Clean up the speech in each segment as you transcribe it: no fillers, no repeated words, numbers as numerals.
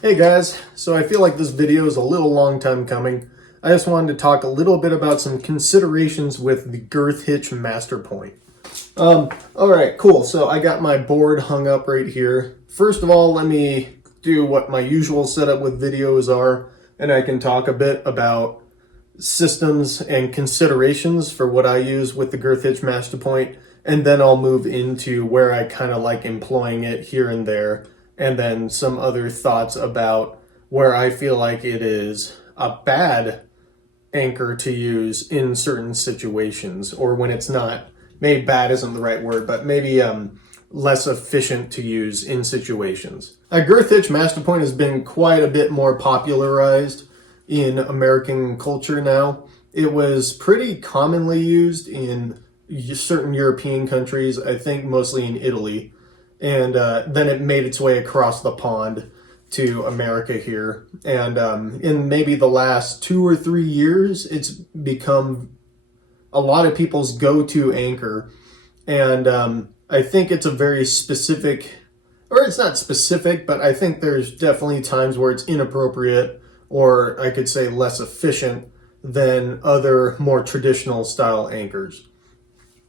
Hey guys, so I feel like this video is a little long time coming. I just wanted to talk a little bit about some considerations with the Girth Hitch Master Point. Alright, cool. So I got my board hung up right here. First of all, let me do what my usual setup with videos are, and I can talk a bit about systems and considerations for what I use with the Girth Hitch Master Point, and then I'll move into where I kind of like employing it here and there, and then some other thoughts about where I feel like it is a bad anchor to use in certain situations, or when it's not, maybe bad isn't the right word, but maybe less efficient to use in situations. A Girth Hitch Master Point has been quite a bit more popularized in American culture now. It was pretty commonly used in certain European countries, I think mostly in Italy. And then it made its way across the pond to America here. And in maybe the last 2 or 3 years, it's become a lot of people's go-to anchor. And I think it's a very specific, or it's not specific, but I think there's definitely times where it's inappropriate, or I could say less efficient than other more traditional style anchors.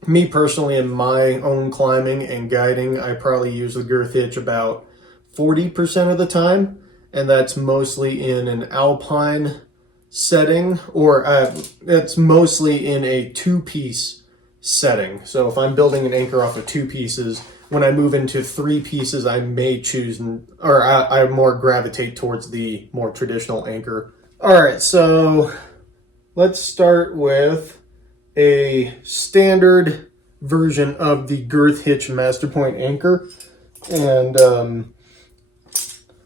Me personally, in my own climbing and guiding, I probably use the Girth Hitch about 40% of the time, and that's mostly in an alpine setting, or it's mostly in a two-piece setting. So if I'm building an anchor off of 2 pieces, when I move into 3 pieces, I may choose, or I more gravitate towards the more traditional anchor. All right, so let's start with a standard version of the Girth Hitch Master Point anchor. And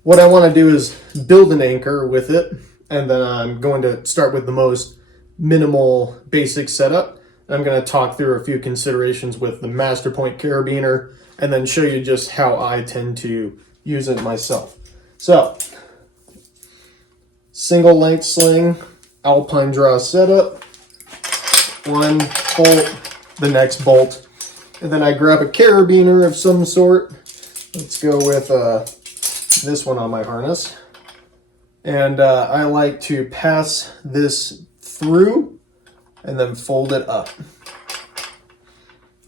what I want to do is build an anchor with it, and then I'm going to start with the most minimal basic setup. I'm going to talk through a few considerations with the Master Point carabiner, and then show you just how I tend to use it myself. So, single length sling, alpine draw setup, 1 bolt, the next bolt, and then I grab a carabiner of some sort. Let's go with this one on my harness, and I like to pass this through and then fold it up.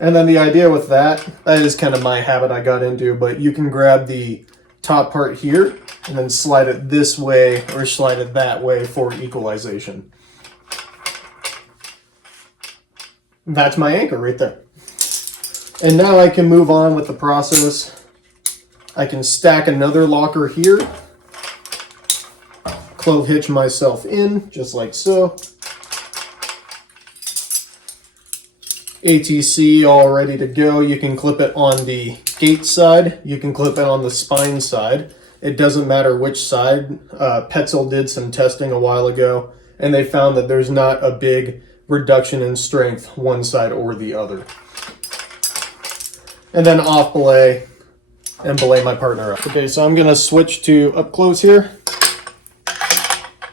And then the idea with that is kind of my habit I got into, but you can grab the top part here and then slide it this way or slide it that way for equalization. That's my anchor right there. And now I can move on with the process. I can stack another locker here, clove hitch myself in, just like so. ATC all ready to go. You can clip it on the gate side. You can clip it on the spine side. It doesn't matter which side. Petzl did some testing a while ago, and they found that there's not a big reduction in strength one side or the other. And then off belay and belay my partner up. Okay, so I'm going to switch to up close here.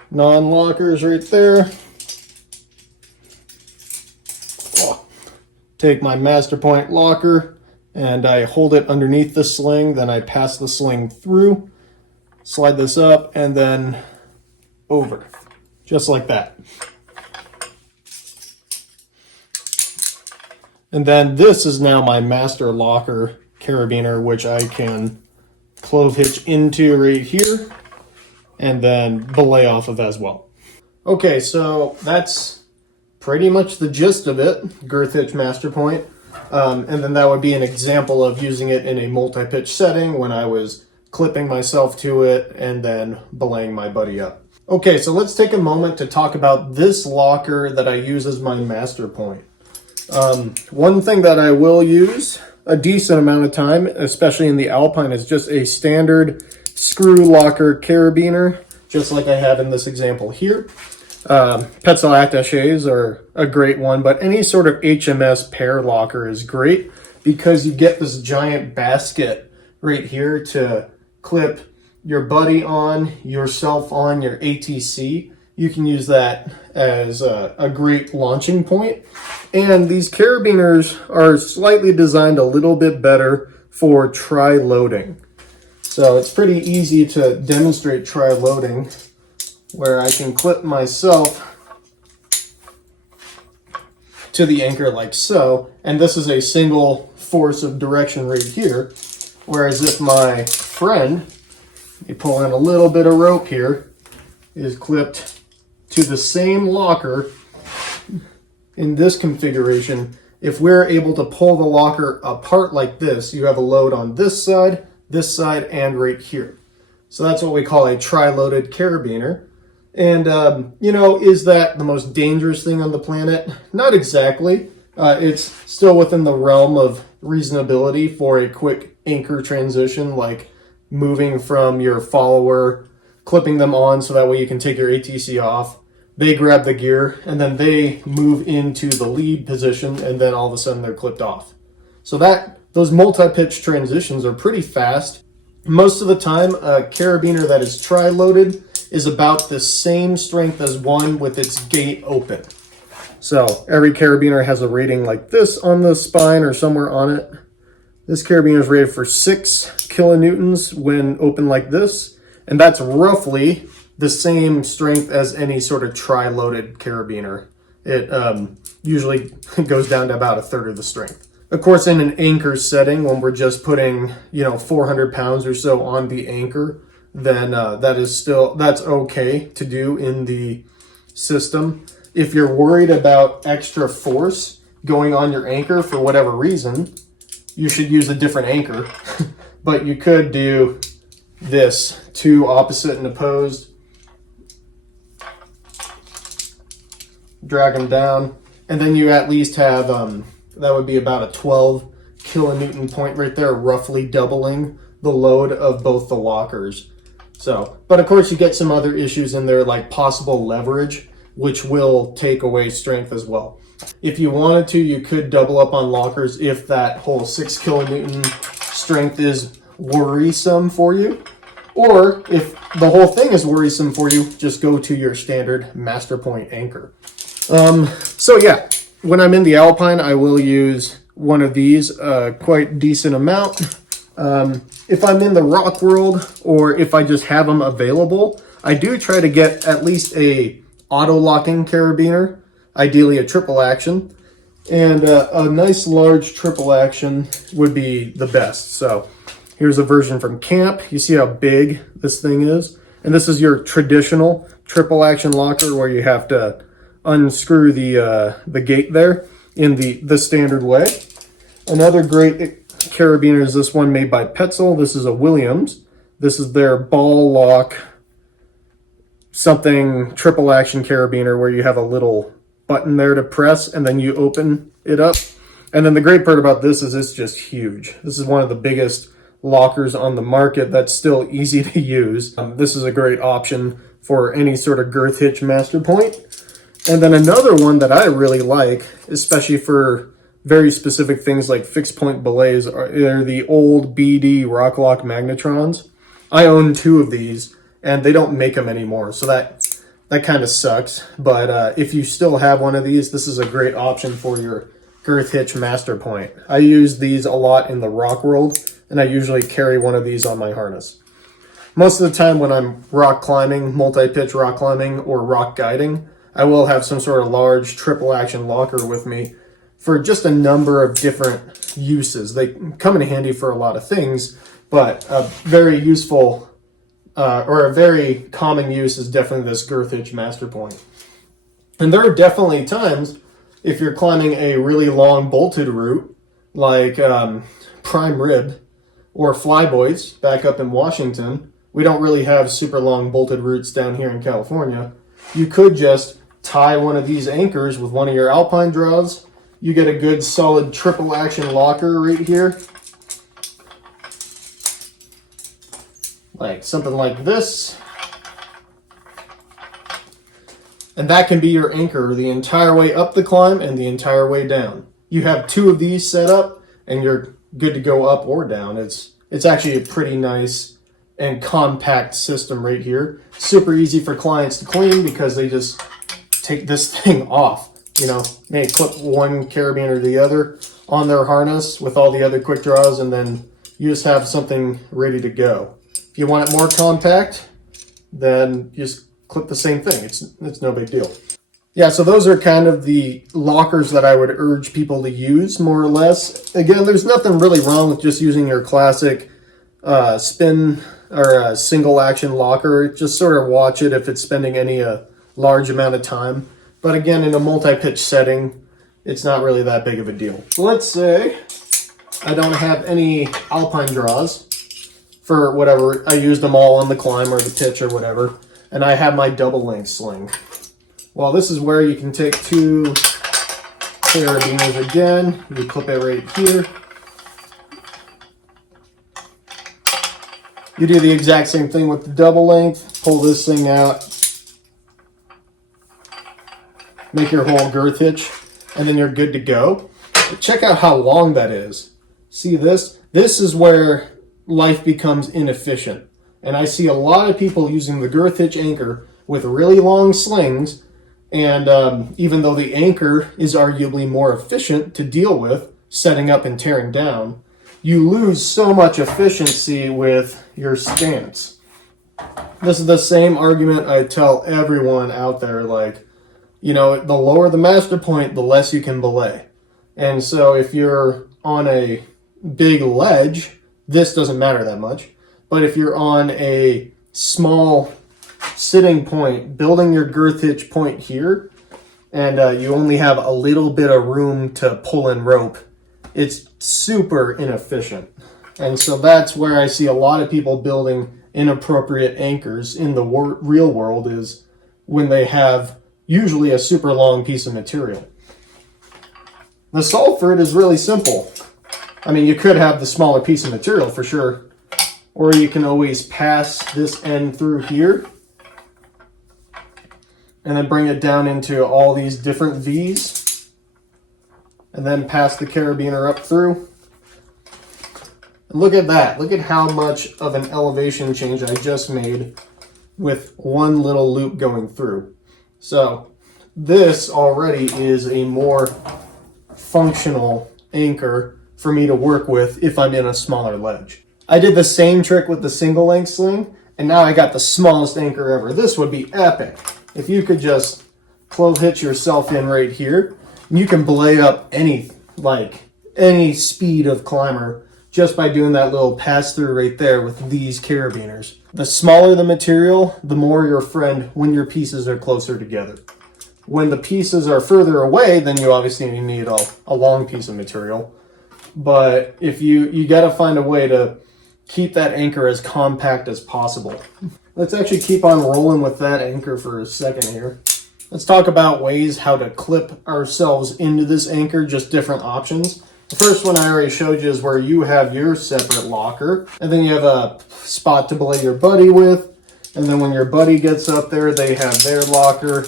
Non-lockers right there. Take my Master Point locker and I hold it underneath the sling, then I pass the sling through, slide this up, and then over, just like that. And then this is now my master locker carabiner, which I can clove hitch into right here and then belay off of as well. Okay, so that's pretty much the gist of it, Girth Hitch Master Point. And then that would be an example of using it in a multi-pitch setting when I was clipping myself to it and then belaying my buddy up. Okay, so let's take a moment to talk about this locker that I use as my Master Point. One thing that I will use a decent amount of time, especially in the Alpine, is just a standard screw locker carabiner, just like I have in this example here. Petzl attaches are a great one, but any sort of HMS pair locker is great because you get this giant basket right here to clip your buddy on, yourself on, your ATC. You can use that as a great launching point. And these carabiners are slightly designed a little bit better for tri-loading. So it's pretty easy to demonstrate tri-loading, where I can clip myself to the anchor like so, and this is a single force of direction right here, whereas if my friend, you pull in a little bit of rope here, is clipped to the same locker in this configuration, if we're able to pull the locker apart like this, you have a load on this side, and right here. So that's what we call a tri-loaded carabiner. And, you know, is that the most dangerous thing on the planet? Not exactly. It's still within the realm of reasonability for a quick anchor transition, like moving from your follower, clipping them on so that way you can take your ATC off. They grab the gear, and then they move into the lead position, and then all of a sudden they're clipped off. So those multi-pitch transitions are pretty fast. Most of the time, a carabiner that is tri-loaded is about the same strength as one with its gate open. So every carabiner has a rating like this on the spine or somewhere on it. This carabiner is rated for 6 kilonewtons when open like this, and that's roughly the same strength as any sort of tri-loaded carabiner. It usually goes down to about a third of the strength. Of course, in an anchor setting, when we're just putting, 400 pounds or so on the anchor, then that's okay to do in the system. If you're worried about extra force going on your anchor for whatever reason, you should use a different anchor. But you could do this, 2 opposite and opposed. Drag them down, and then you at least have, that would be about a 12 kilonewton point right there, roughly doubling the load of both the lockers. So, but of course you get some other issues in there like possible leverage, which will take away strength as well. If you wanted to, you could double up on lockers if that whole 6 kilonewton strength is worrisome for you. Or if the whole thing is worrisome for you, just go to your standard master point anchor. So yeah, when I'm in the Alpine, I will use one of these, quite decent amount. If I'm in the rock world, or if I just have them available, I do try to get at least a auto-locking carabiner, ideally a triple action, and a nice large triple action would be the best. So here's a version from camp. You see how big this thing is? And this is your traditional triple action locker where you have to unscrew the gate there in the standard way. Another great carabiner is this one made by Petzl. This is a Williams. This is their ball lock something triple action carabiner where you have a little button there to press and then you open it up. And then the great part about this is it's just huge. This is one of the biggest lockers on the market that's still easy to use. This is a great option for any sort of girth hitch master point. And then another one that I really like, especially for very specific things like fixed point belays, are the old BD Rock Lock Magnetrons. I own 2 of these, and they don't make them anymore, so that kind of sucks. But if you still have one of these, this is a great option for your girth hitch master point. I use these a lot in the rock world, and I usually carry one of these on my harness. Most of the time when I'm rock climbing, multi-pitch rock climbing, or rock guiding, I will have some sort of large triple action locker with me for just a number of different uses. They come in handy for a lot of things, but a very useful or a very common use is definitely this girth hitch master point. And there are definitely times if you're climbing a really long bolted route like prime rib or flyboys back up in Washington. We don't really have super long bolted routes down here in California. You could just tie one of these anchors with one of your Alpine draws. You get a good solid triple action locker right here. Like something like this. And that can be your anchor the entire way up the climb and the entire way down. You have 2 of these set up and you're good to go up or down. It's actually a pretty nice and compact system right here. Super easy for clients to clean because they just take this thing off. Maybe clip one carabiner to the other on their harness with all the other quick draws, and then you just have something ready to go. If you want it more compact, then just clip the same thing. It's no big deal. Yeah, so those are kind of the lockers that I would urge people to use, more or less. Again, there's nothing really wrong with just using your classic spin or a single action locker. Just sort of watch it if it's spending any large amount of time. But again, in a multi-pitch setting, it's not really that big of a deal. Let's say I don't have any alpine draws for whatever. I used them all on the climb or the pitch or whatever. And I have my double length sling. Well, this is where you can take two carabiners again. You clip it right here. You do the exact same thing with the double length. Pull this thing out. Make your whole girth hitch, and then you're good to go. But check out how long that is. See this? This is where life becomes inefficient. And I see a lot of people using the girth hitch anchor with really long slings. And even though the anchor is arguably more efficient to deal with, setting up and tearing down, you lose so much efficiency with your stance. This is the same argument I tell everyone out there, like, you know, the lower the master point, the less you can belay. And so if you're on a big ledge, this doesn't matter that much. But if you're on a small sitting point, building your girth hitch point here, and you only have a little bit of room to pull in rope, it's super inefficient. And so that's where I see a lot of people building inappropriate anchors in the real world, is when they have usually a super long piece of material. The Salford is really simple. I mean, you could have the smaller piece of material for sure, or you can always pass this end through here and then bring it down into all these different V's, and then pass the carabiner up through. And look at that. Look at how much of an elevation change I just made with one little loop going through. So this already is a more functional anchor for me to work with if I'm in a smaller ledge. I did the same trick with the single length sling, and now I got the smallest anchor ever. This would be epic if you could just clove hitch yourself in right here. You can belay up any speed of climber just by doing that little pass through right there with these carabiners. The smaller the material, the more your friend when your pieces are closer together. When the pieces are further away, then you obviously need a long piece of material. But if you got to find a way to keep that anchor as compact as possible. Let's actually keep on rolling with that anchor for a second here. Let's talk about ways how to clip ourselves into this anchor, just different options. The first one I already showed you is where you have your separate locker, and then you have a spot to belay your buddy with, and then when your buddy gets up there, they have their locker,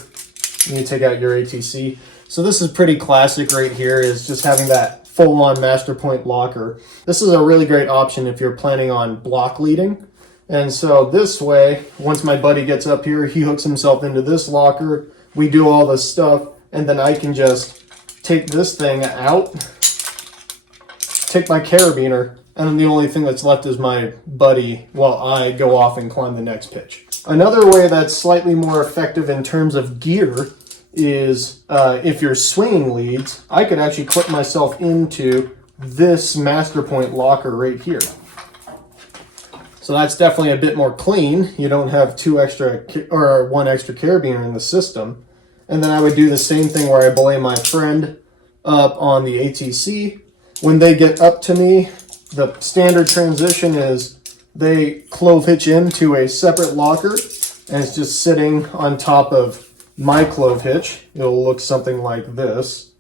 and you take out your ATC. So this is pretty classic right here, is just having that full-on master point locker. This is a really great option if you're planning on block leading. And so this way, once my buddy gets up here, he hooks himself into this locker, we do all this stuff, and then I can just take this thing out, take my carabiner, and then the only thing that's left is my buddy while I go off and climb the next pitch. Another way that's slightly more effective in terms of gear is if you're swinging leads, I could actually clip myself into this master point locker right here. So that's definitely a bit more clean. You don't have one extra carabiner in the system. And then I would do the same thing where I belay my friend up on the ATC. When they get up to me, the standard transition is they clove hitch into a separate locker, and it's just sitting on top of my clove hitch. It'll look something like this.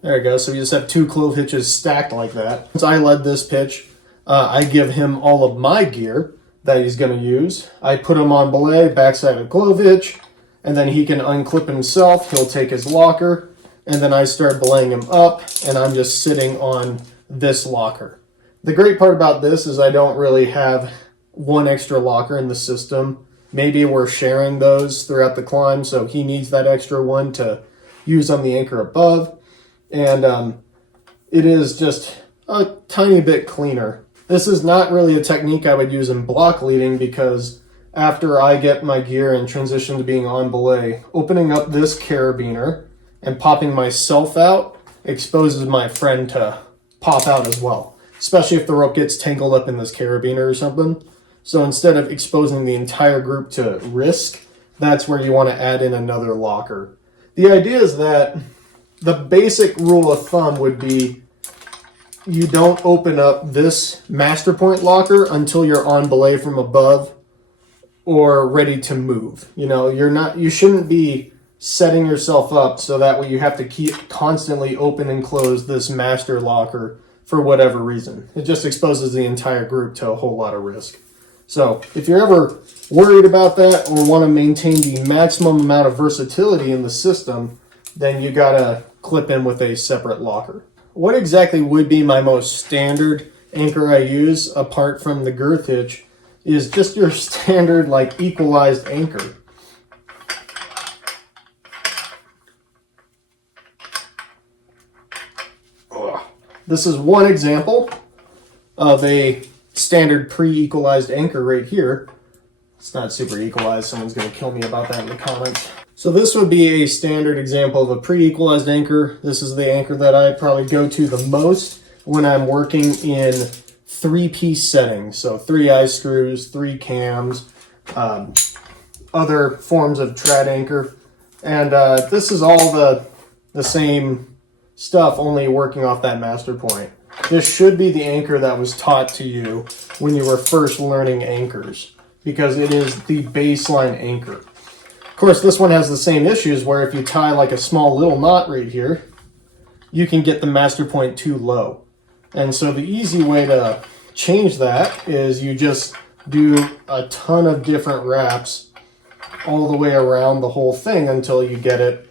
There you go. So you just have two clove hitches stacked like that. Once I led this pitch, I give him all of my gear that he's going to use. I put him on belay, backside of clove hitch, and then he can unclip himself. He'll take his locker, and then I start belaying him up, and I'm just sitting on this locker. The great part about this is I don't really have one extra locker in the system. Maybe we're sharing those throughout the climb, so he needs that extra one to use on the anchor above. And it is just a tiny bit cleaner. This is not really a technique I would use in block leading, because after I get my gear and transition to being on belay, opening up this carabiner and popping myself out exposes my friend to pop out as well, especially if the rope gets tangled up in this carabiner or something. So instead of exposing the entire group to risk, that's where you want to add in another locker. The idea is that the basic rule of thumb would be you don't open up this master point locker until you're on belay from above or ready to move. You know, you shouldn't be setting yourself up so that way you have to keep constantly open and close this master locker for whatever reason. It just exposes the entire group to a whole lot of risk. So if you're ever worried about that or want to maintain the maximum amount of versatility in the system, then you gotta clip in with a separate locker. What exactly would be my most standard anchor I use apart from the Girth hitch is just your standard like equalized anchor. This is one example of a standard pre-equalized anchor right here. It's not super equalized. Someone's going to kill me about that in the comments. So this would be a standard example of a pre-equalized anchor. This is the anchor that I probably go to the most when I'm working in 3-piece settings. So 3 eye screws, 3 cams, other forms of trad anchor. And this is all the same stuff, only working off that master point. This should be the anchor that was taught to you when you were first learning anchors, because it is the baseline anchor. Of course, this one has the same issues where if you tie like a small little knot right here, you can get the master point too low. And so the easy way to change that is you just do a ton of different wraps all the way around the whole thing until you get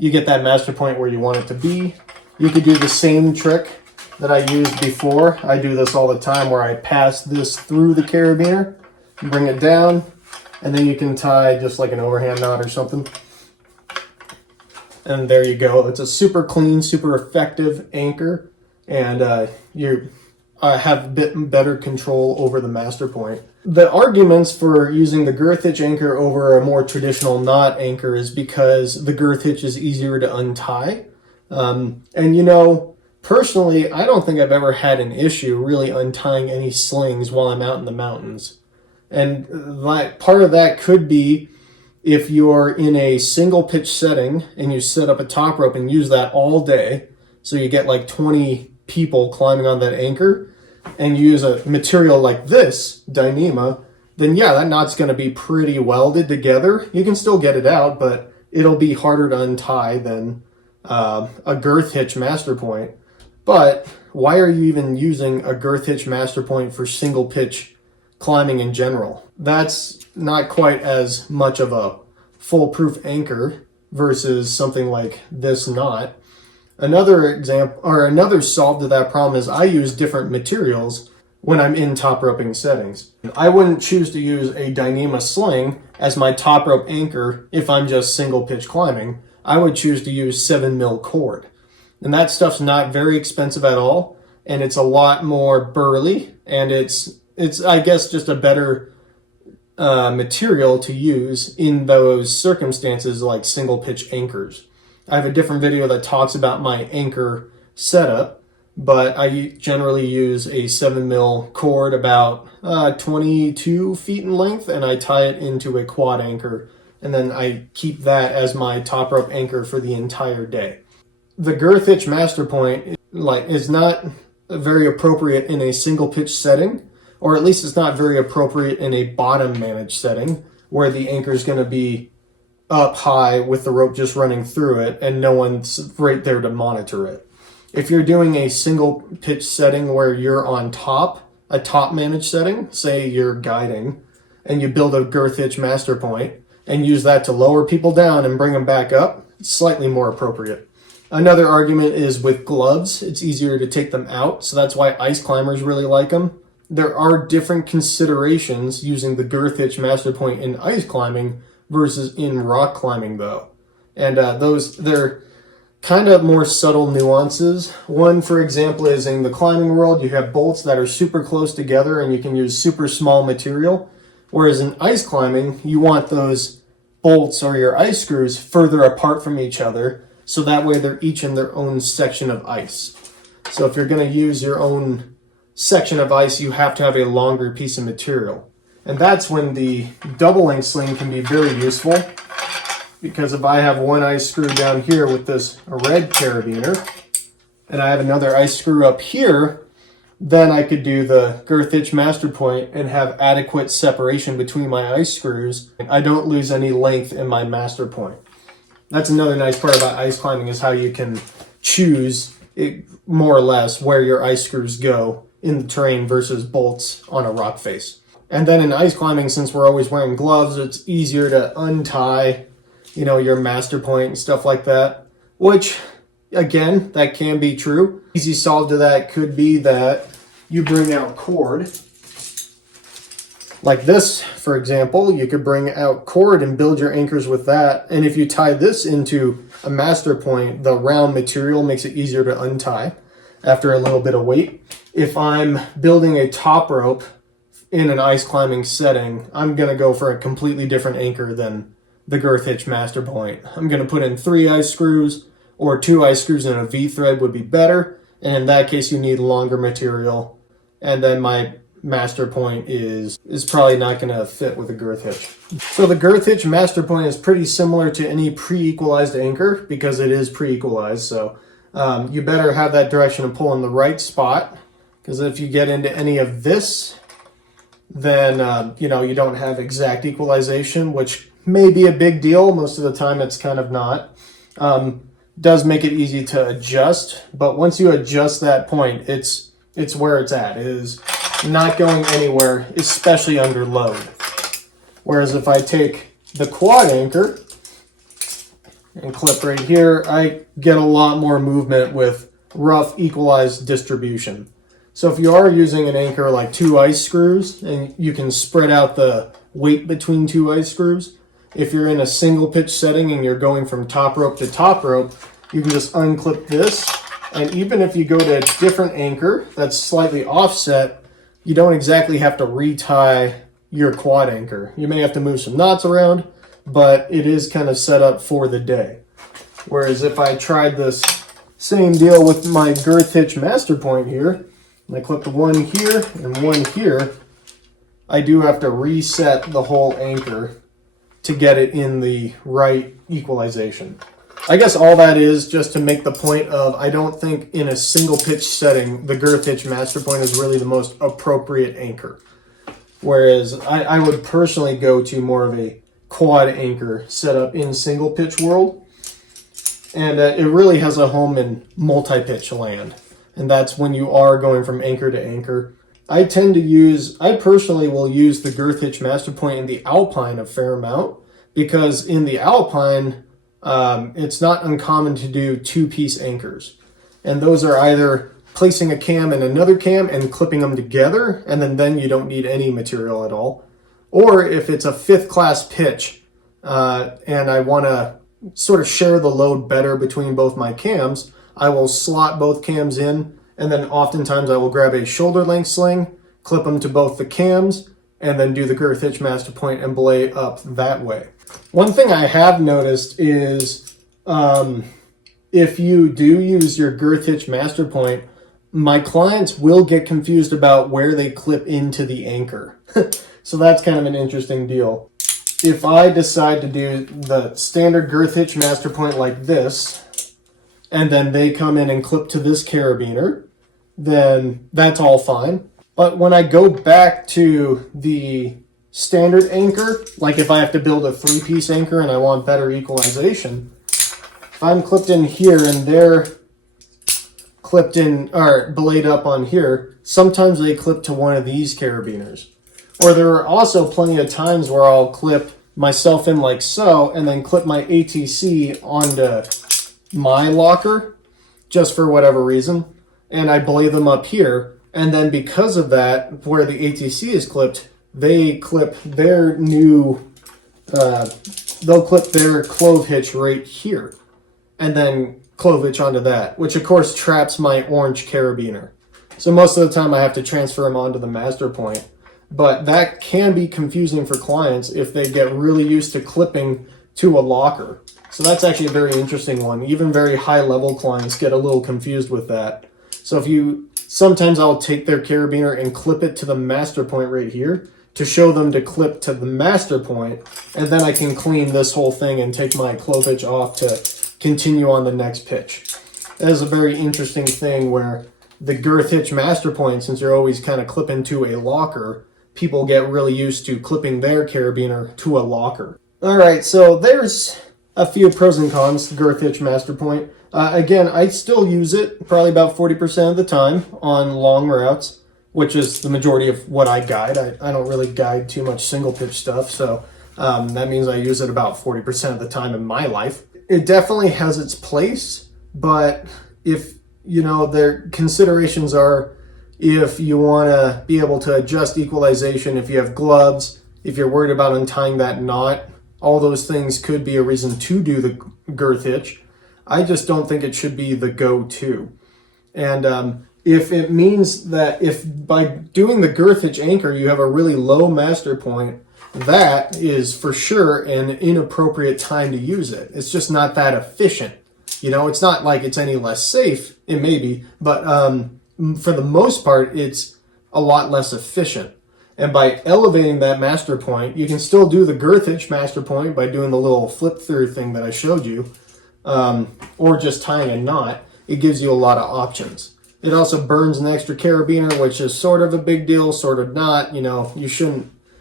that master point where you want it to be. You could do the same trick that I used before. I do this all the time where I pass this through the carabiner, bring it down, and then you can tie just like an overhand knot or something. And there you go. It's a super clean, super effective anchor, and you have a bit better control over the master point. The arguments for using the Girth hitch anchor over a more traditional knot anchor is because the Girth hitch is easier to untie. And you know, personally, I don't think I've ever had an issue really untying any slings while I'm out in the mountains. And like, part of that could be if you're in a single pitch setting and you set up a top rope and use that all day, so you get like 20 people climbing on that anchor, and you use a material like this, Dyneema, then yeah, that knot's going to be pretty welded together. You can still get it out, but it'll be harder to untie than a Girth hitch master point. But why are you even using a Girth hitch master point for single pitch climbing in general? That's not quite as much of a foolproof anchor versus something like this knot. Another example, or another solve to that problem, is I use different materials when I'm in top roping settings. I wouldn't choose to use a Dyneema sling as my top rope anchor if I'm just single pitch climbing. I would choose to use 7mm cord. And that stuff's not very expensive at all, and it's a lot more burly, and it's I guess just a better material to use in those circumstances like single pitch anchors. I have a different video that talks about my anchor setup, but I generally use a 7mm cord about 22 feet in length, and I tie it into a quad anchor, and then I keep that as my top rope anchor for the entire day. The Girth hitch master point is not very appropriate in a single pitch setting, or at least it's not very appropriate in a bottom managed setting where the anchor is going to be up high with the rope just running through it and no one's right there to monitor it. If you're doing a single pitch setting where you're on top, a top managed setting, say you're guiding, and you build a Girth hitch master point and use that to lower people down and bring them back up, it's slightly more appropriate. Another argument is with gloves. It's easier to take them out, so that's why ice climbers really like them. There are different considerations using the Girth hitch master point in ice climbing versus in rock climbing though. And they're kind of more subtle nuances. One, for example, is in the climbing world, you have bolts that are super close together and you can use super small material. Whereas in ice climbing, you want those bolts or your ice screws further apart from each other, so that way they're each in their own section of ice. So if you're going to use your own section of ice, you have to have a longer piece of material. And that's when the double length sling can be very useful, because if I have one ice screw down here with this red carabiner, and I have another ice screw up here, then I could do the Girth Hitch master point and have adequate separation between my ice screws. I don't lose any length in my master point. That's another nice part about ice climbing, is how you can choose it, more or less, where your ice screws go in the terrain versus bolts on a rock face. And then in ice climbing, since we're always wearing gloves, it's easier to untie, your master point and stuff like that, which, again, that can be true. Easy solve to that could be that you bring out cord. Like this, for example, you could bring out cord and build your anchors with that. And if you tie this into a master point, the round material makes it easier to untie after a little bit of weight. If I'm building a top rope in an ice climbing setting, I'm going to go for a completely different anchor than the Girth Hitch master point. I'm going to put in 3 ice screws, or 2 ice screws and a V-thread would be better. And in that case, you need longer material. And then my master point is probably not going to fit with a Girth Hitch. So the Girth Hitch master point is pretty similar to any pre-equalized anchor, because it is pre-equalized. So you better have that direction of pull in the right spot, because if you get into any of this, then you don't have exact equalization, which may be a big deal. Most of the time it's kind of not. Does make it easy to adjust, but once you adjust that point, it's where it's at. It is not going anywhere, especially under load. Whereas if I take the quad anchor and clip right here, I get a lot more movement with rough equalized distribution. So if you are using an anchor like 2 ice screws, and you can spread out the weight between 2 ice screws, if you're in a single pitch setting and you're going from top rope to top rope, you can just unclip this. And even if you go to a different anchor that's slightly offset, you don't exactly have to retie your quad anchor. You may have to move some knots around, but it is kind of set up for the day. Whereas if I tried this same deal with my Girth Hitch master point here, and I clipped one here and one here, I do have to reset the whole anchor to get it in the right equalization. I guess all that is just to make the point of, I don't think in a single pitch setting, the Girth Hitch master point is really the most appropriate anchor. Whereas I would personally go to more of a quad anchor setup in single pitch world. And it really has a home in multi-pitch land. And that's when you are going from anchor to anchor. I personally will use the Girth Hitch master point in the Alpine a fair amount, because in the Alpine, it's not uncommon to do 2-piece anchors. And those are either placing a cam and another cam and clipping them together, and then you don't need any material at all. Or if it's a 5th class pitch, and I want to sort of share the load better between both my cams, I will slot both cams in, and then oftentimes I will grab a shoulder length sling, clip them to both the cams, and then do the Girth Hitch master point and belay up that way. One thing I have noticed is if you do use your Girth Hitch master point, my clients will get confused about where they clip into the anchor. So that's kind of an interesting deal. If I decide to do the standard Girth Hitch master point like this, and then they come in and clip to this carabiner, then that's all fine. But when I go back to the standard anchor, like if I have to build a 3-piece anchor and I want better equalization, if I'm clipped in here and they're clipped in, or belayed up on here, sometimes they clip to one of these carabiners. Or there are also plenty of times where I'll clip myself in like so, and then clip my ATC onto my locker, just for whatever reason, and I belay them up here. And then because of that, where the ATC is clipped, they clip their they'll clip their clove hitch right here. And then clovitch onto that, which of course traps my orange carabiner. So most of the time I have to transfer them onto the master point. But that can be confusing for clients if they get really used to clipping to a locker. So that's actually a very interesting one. Even very high level clients get a little confused with that. So sometimes I'll take their carabiner and clip it to the master point right here to show them to clip to the master point, and then I can clean this whole thing and take my clovitch off to continue on the next pitch. That is a very interesting thing where the Girth Hitch master point, since you're always kind of clipping to a locker, people get really used to clipping their carabiner to a locker. All right, so there's a few pros and cons to Girth Hitch master point. Again, I still use it probably about 40% of the time on long routes, which is the majority of what I guide. I don't really guide too much single pitch stuff, so that means I use it about 40% of the time in my life. It definitely has its place, but if, their considerations are, if you want to be able to adjust equalization, if you have gloves, if you're worried about untying that knot, all those things could be a reason to do the Girth Hitch. I just don't think it should be the go-to. And if it means that if by doing the Girth Hitch anchor you have a really low master point, that is for sure an inappropriate time to use it. It's just not that efficient. It's not like it's any less safe. It may be, but for the most part, it's a lot less efficient. And by elevating that master point, you can still do the Girth Hitch master point by doing the little flip through thing that I showed you, or just tying a knot. It gives you a lot of options. It also burns an extra carabiner, which is sort of a big deal, sort of not.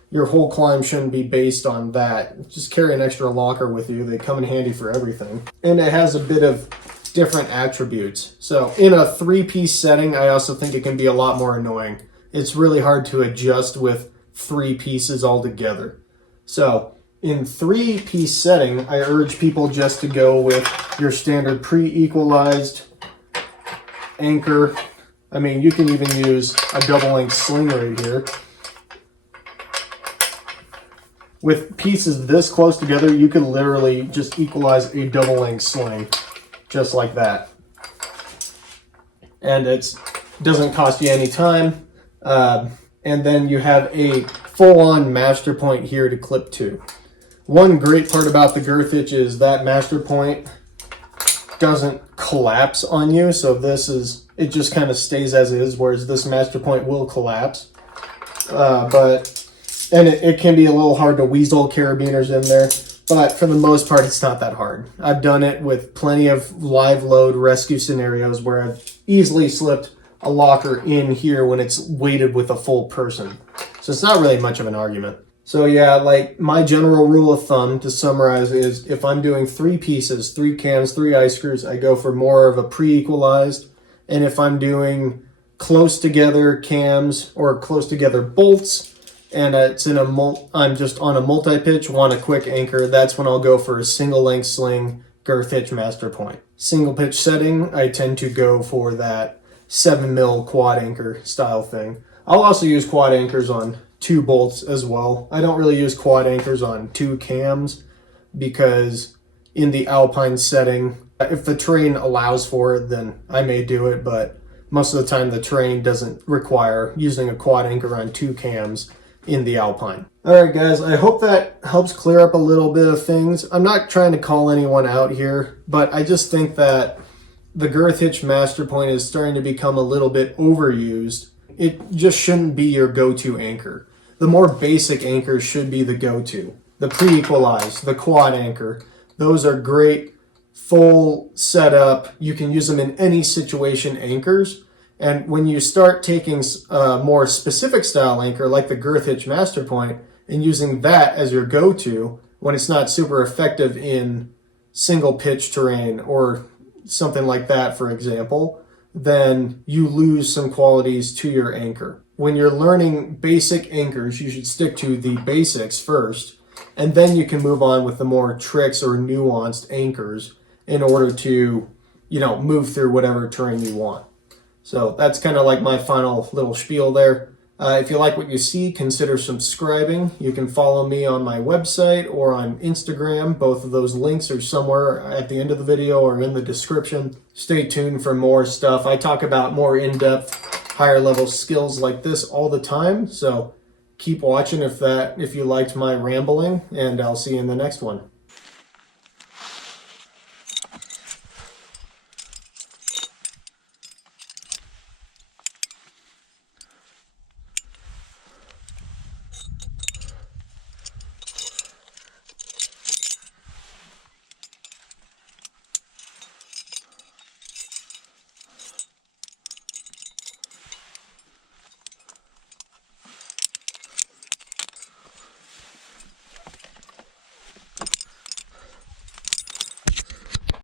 Your whole climb shouldn't be based on that. Just carry an extra locker with you. They come in handy for everything. And it has a bit of different attributes. So in a 3-piece setting, I also think it can be a lot more annoying. It's really hard to adjust with 3 pieces all together. So in 3-piece setting, I urge people just to go with your standard pre-equalized anchor. I mean, you can even use a double-length sling right here. With pieces this close together, you can literally just equalize a double-length sling, just like that. And it doesn't cost you any time. And then you have a full-on master point here to clip to. One great part about the Girth Hitch is that master point doesn't collapse on you. So it just kind of stays as is, whereas this master point will collapse. And it can be a little hard to weasel carabiners in there, but for the most part, it's not that hard. I've done it with plenty of live load rescue scenarios where I've easily slipped a locker in here when it's weighted with a full person. So it's not really much of an argument. So yeah, like my general rule of thumb to summarize is if I'm doing 3 pieces, 3 cams, 3 eye screws, I go for more of a pre-equalized. And if I'm doing close together cams or close together bolts, and I'm just on a multi-pitch, want a quick anchor, that's when I'll go for a single-length sling Girth Hitch master point. Single pitch setting, I tend to go for that 7mm quad anchor style thing. I'll also use quad anchors on 2 bolts as well. I don't really use quad anchors on 2 cams because in the alpine setting, if the terrain allows for it, then I may do it, but most of the time the terrain doesn't require using a quad anchor on 2 cams in the alpine. All right, guys, I hope that helps clear up a little bit of things. I'm not trying to call anyone out here, but I just think that the Girth Hitch master point is starting to become a little bit overused. It just shouldn't be your go-to anchor. The more basic anchors should be the go-to. The pre-equalized, the quad anchor, those are great full setup. You can use them in any situation anchors. And when you start taking a more specific style anchor like the Girth Hitch master point and using that as your go-to when it's not super effective in single pitch terrain or something like that, for example, then you lose some qualities to your anchor. When you're learning basic anchors, you should stick to the basics first, and then you can move on with the more tricks or nuanced anchors in order to, move through whatever terrain you want. So that's kind of like my final little spiel there. If you like what you see, consider subscribing. You can follow me on my website or on Instagram. Both of those links are somewhere at the end of the video or in the description. Stay tuned for more stuff. I talk about more in-depth, higher level skills like this all the time. So keep watching if you liked my rambling, and I'll see you in the next one.